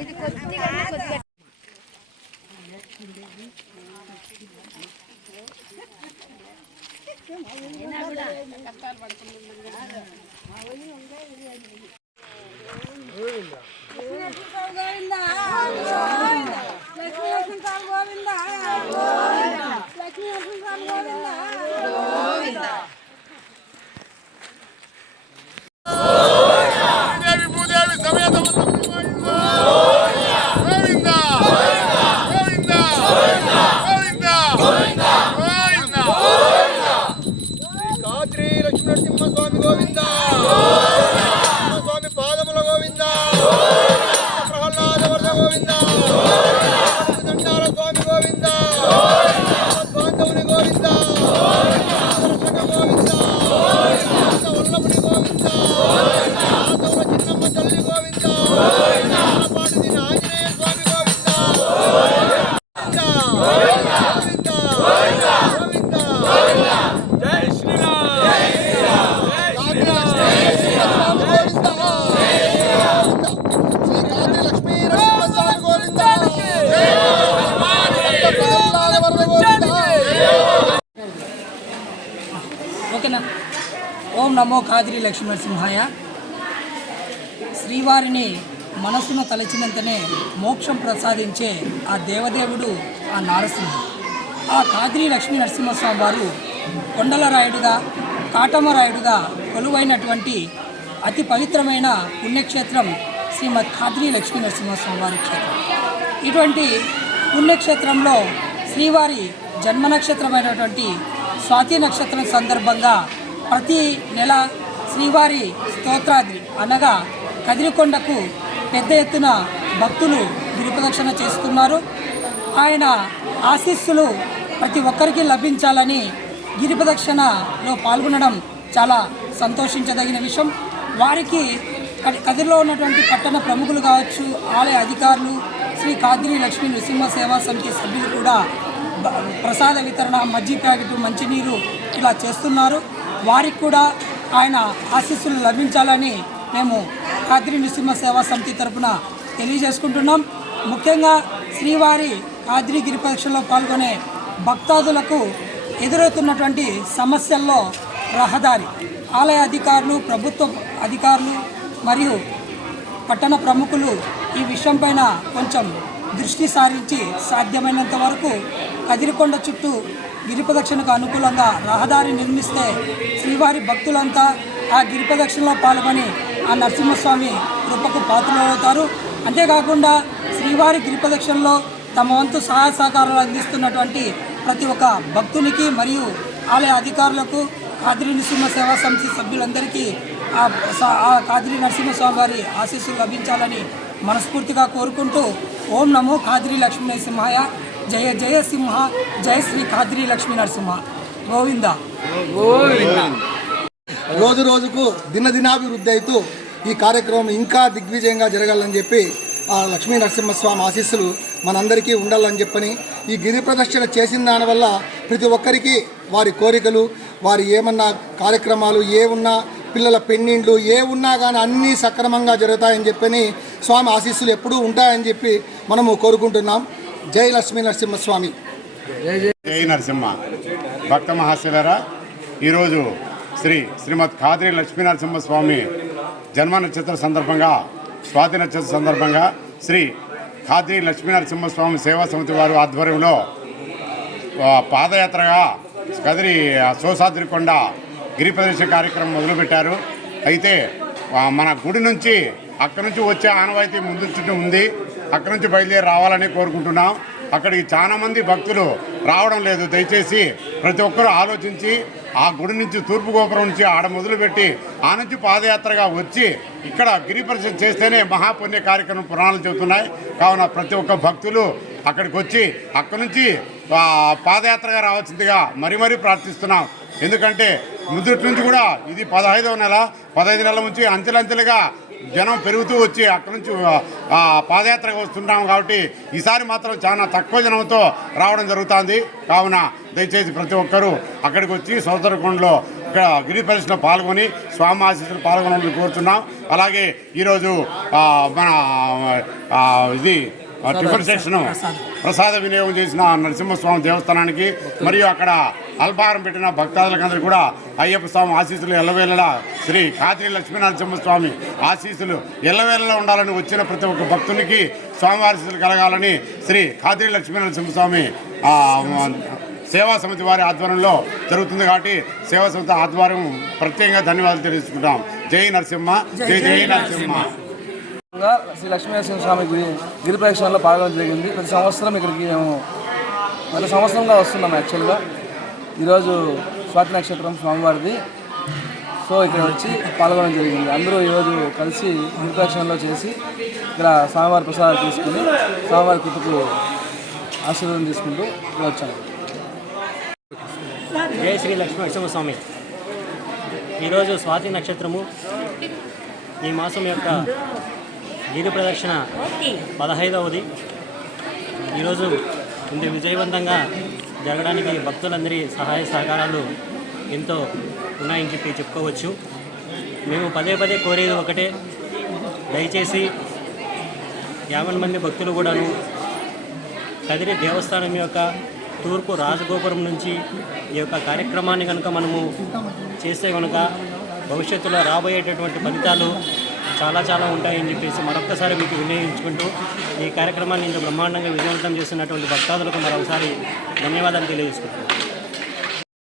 ఇది కొద్దిగా ఓకేనా. ఓం నమో ఖాద్రి లక్ష్మీ నరసింహాయ. శ్రీవారిని మనసును తలచినంతనే మోక్షం ప్రసాదించే ఆ దేవదేవుడు ఆ నారసింహుడు. ఆ ఖాద్రి లక్ష్మీ నరసింహస్వామి వారు కొండలరాయుడుగా కాటమరాయుడుగా కొలువైనటువంటి అతి పవిత్రమైన పుణ్యక్షేత్రం శ్రీమద్ ఖాద్రి లక్ష్మీ నరసింహస్వామి వారి క్షేత్రం. ఇటువంటి పుణ్యక్షేత్రంలో శ్రీవారి జన్మ నక్షత్రమైనటువంటి స్వాతి నక్షత్రం సందర్భంగా ప్రతి నెల శ్రీవారి స్తోత్రాద్రి అనగా కదిరికొండకు పెద్ద ఎత్తున భక్తులు గిరిప్రదక్షిణ చేస్తున్నారు. ఆయన ఆశీస్సులు ప్రతి ఒక్కరికి లభించాలని గిరిప్రదక్షిణలో పాల్గొనడం చాలా సంతోషించదగిన విషయం. వారికి కదిరిలో ఉన్నటువంటి పట్టణ ప్రముఖులు కావచ్చు, ఆలయ అధికారులు, శ్రీ ఖాద్రి లక్ష్మీ నృసింహ సేవా సమితి సభ్యులు కూడా ప్రసాద వితరణ, మజ్జి ప్యాకెట్, మంచినీరు ఇలా చేస్తున్నారు. వారికి కూడా ఆయన ఆశీస్సులు లభించాలని మేము ఖాద్రి నృసింహ సేవా సమితి తరఫున తెలియజేసుకుంటున్నాం. ముఖ్యంగా శ్రీవారి ఖాద్రి గిరిప్రదక్షిణలో పాల్గొనే భక్తాదులకు ఎదురవుతున్నటువంటి సమస్యల్లో రహదారి, ఆలయ అధికారులు, ప్రభుత్వ అధికారులు మరియు పట్టణ ప్రముఖులు ఈ విషయంపైన కొంచెం దృష్టి సారించి సాధ్యమైనంత వరకు కదిరికొండ చుట్టూ గిరిప్రదక్షిణకు అనుకూలంగా రహదారి నిర్మిస్తే శ్రీవారి భక్తులంతా ఆ గిరిప్రదక్షిణలో పాల్గొని ఆ నరసింహస్వామి కృపకు పాత్రలవుతారు. అంతేకాకుండా శ్రీవారి గిరిప్రదక్షిణలో తమ వంతు సహాయ సహకారాలు అందిస్తున్నటువంటి ప్రతి ఒక్క భక్తునికి మరియు ఆలయ అధికారులకు ఖాద్రి నరసింహ సేవా సమితి సభ్యులందరికీ ఆ ఖాద్రి నరసింహస్వామి వారి ఆశీస్సులు లభించాలని మనస్ఫూర్తిగా కోరుకుంటూ ఓం నమో ఖాద్రి లక్ష్మీ నరసింహాయ. జయ జయ సింహ, జయ శ్రీ ఖాద్రి లక్ష్మీ నరసింహ. గోవింద గోవింద. రోజు రోజుకు దినదినాభివృద్ధి అవుతూ ఈ కార్యక్రమం ఇంకా దిగ్విజయంగా జరగాలని చెప్పి ఆ లక్ష్మీ నరసింహస్వామి ఆశీస్సులు మనందరికీ ఉండాలని చెప్పని ఈ గిరి ప్రదక్షిణ చేసిన దానివల్ల ప్రతి ఒక్కరికి వారి కోరికలు, వారి ఏమన్నా కార్యక్రమాలు ఏ ఉన్నా, పిల్లల పెళ్ళిళ్ళు ఏ ఉన్నా కానీ అన్నీ సక్రమంగా జరుగుతాయని చెప్పని స్వామి ఆశీస్సులు ఎప్పుడూ ఉంటాయని చెప్పి మనము కోరుకుంటున్నాం. జై లక్ష్మీ నరసింహస్వామి. జై నరసింహ. భక్త మహాశివరా, ఈరోజు శ్రీమద్ ఖాద్రి లక్ష్మీ నరసింహస్వామి జన్మ నక్షత్ర సందర్భంగా, స్వాతి నక్షత్ర సందర్భంగా శ్రీ ఖాద్రి లక్ష్మీ నరసింహస్వామి సేవా సమితి వారి ఆధ్వర్యంలో పాదయాత్రగా కదిరి సోసాద్రికొండ గిరి ప్రదర్శన కార్యక్రమం మొదలుపెట్టారు. అయితే మన గుడి నుంచి అక్కడి నుంచి వచ్చే ఆనవాయితీ ముందు చుట్టూ ఉంది. అక్కడి నుంచి బయలుదేరి రావాలని కోరుకుంటున్నాం. అక్కడికి చాలామంది భక్తులు రావడం లేదు. దయచేసి ప్రతి ఒక్కరూ ఆలోచించి ఆ గుడి నుంచి తూర్పు గోపురం నుంచి ఆడ మొదలుపెట్టి ఆ నుంచి పాదయాత్రగా వచ్చి ఇక్కడ గిరి ప్రదక్షిణ చేస్తేనే మహాపుణ్య కార్యక్రమం పురాణాలు చెబుతున్నాయి. కావున ప్రతి ఒక్క భక్తులు అక్కడికి వచ్చి అక్కడి నుంచి పాదయాత్రగా రావాల్సిందిగా మరీ ప్రార్థిస్తున్నాం. ఎందుకంటే ముందటి నుంచి కూడా ఇది 15వ నెల, 15 నెలల నుంచి అంచెలంచెలుగా జనం పెరుగుతూ వచ్చి అక్కడి నుంచి పాదయాత్రగా వస్తున్నాం. కాబట్టి ఈసారి మాత్రం చాలా తక్కువ జనంతో రావడం జరుగుతుంది. కావున దయచేసి ప్రతి ఒక్కరూ అక్కడికి వచ్చి సోదరకొండలో ఇక్కడ గిరి ప్రదక్షిణలో పాల్గొని స్వామి ఆశీస్సులు పాల్గొనాలని కోరుతున్నాం. అలాగే ఈరోజు మన ఇది టిఫిన్ సెక్షన్ ప్రసాద వినియోగం చేసిన నరసింహస్వామి దేవస్థానానికి మరియు అక్కడ అల్పాహారం పెట్టిన భక్తాదులకందరూ కూడా అయ్యప్ప స్వామి ఆశీస్సులు ఎల్లవేళలా శ్రీ కాద్రి లక్ష్మీనరసింహస్వామి ఆశీస్సులు ఎల్లవేళలా ఉండాలని వచ్చిన ప్రతి ఒక్క భక్తునికి స్వామి ఆశీస్సులు కలగాలని శ్రీ కాద్రి లక్ష్మీనరసింహస్వామి సేవా సమితి వారి ఆధ్వర్యంలో జరుగుతుంది. కాబట్టి సేవా సమితి ఆధ్వర్యం ప్రత్యేకంగా ధన్యవాదాలు తెలుసుకుంటాం. జై నరసింహ, జై జై నరసింహ. శ్రీ లక్ష్మీనరసింహ స్వామి గిరి ప్రదక్షిణలో పాల్గొనడం జరిగింది. ప్రతి సంవత్సరం ఇక్కడికి మేము గత సంవత్సరంగా వస్తున్నాం. యాక్చువల్గా ఈరోజు స్వాతి నక్షత్రం స్వామివారిది. సో ఇక్కడ వచ్చి పాల్గొనడం జరిగింది. అందరూ ఈరోజు కలిసి గిరి ప్రదక్షిణలో చేసి ఇక్కడ స్వామివారి ప్రసాదాలు తీసుకుని స్వామివారి కృపకు ఆశీర్వాదం తీసుకుంటూ ఇక్కడ వచ్చాము. జై శ్రీ లక్ష్మీనరసింహస్వామి. ఈరోజు స్వాతి నక్షత్రము. ఈ మాసం యొక్క గిరి ప్రదక్షిణ 15వది. ఈరోజు ఇంత విజయవంతంగా జరగడానికి భక్తులందరి సహాయ సహకారాలు ఎంతో ఉన్నాయని చెప్పుకోవచ్చు. మేము పదే కోరేది ఒకటే, దయచేసి 50 మంది భక్తులు కూడాను కదిరి దేవస్థానం యొక్క తూర్పు రాజగోపురం నుంచి ఈ యొక్క కార్యక్రమాన్ని కనుక మనము చేస్తే కనుక భవిష్యత్తులో రాబోయేటటువంటి ఫలితాలు చాలా ఉంటాయని చెప్పేసి మరొక్కసారి మీకు వినియోగించుకుంటూ ఈ కార్యక్రమాన్ని ఇంత బ్రహ్మాండంగా విజయవంతం చేస్తున్నటువంటి భక్తాదులకు మరొకసారి ధన్యవాదాలు తెలియజేసుకుంటున్నాను.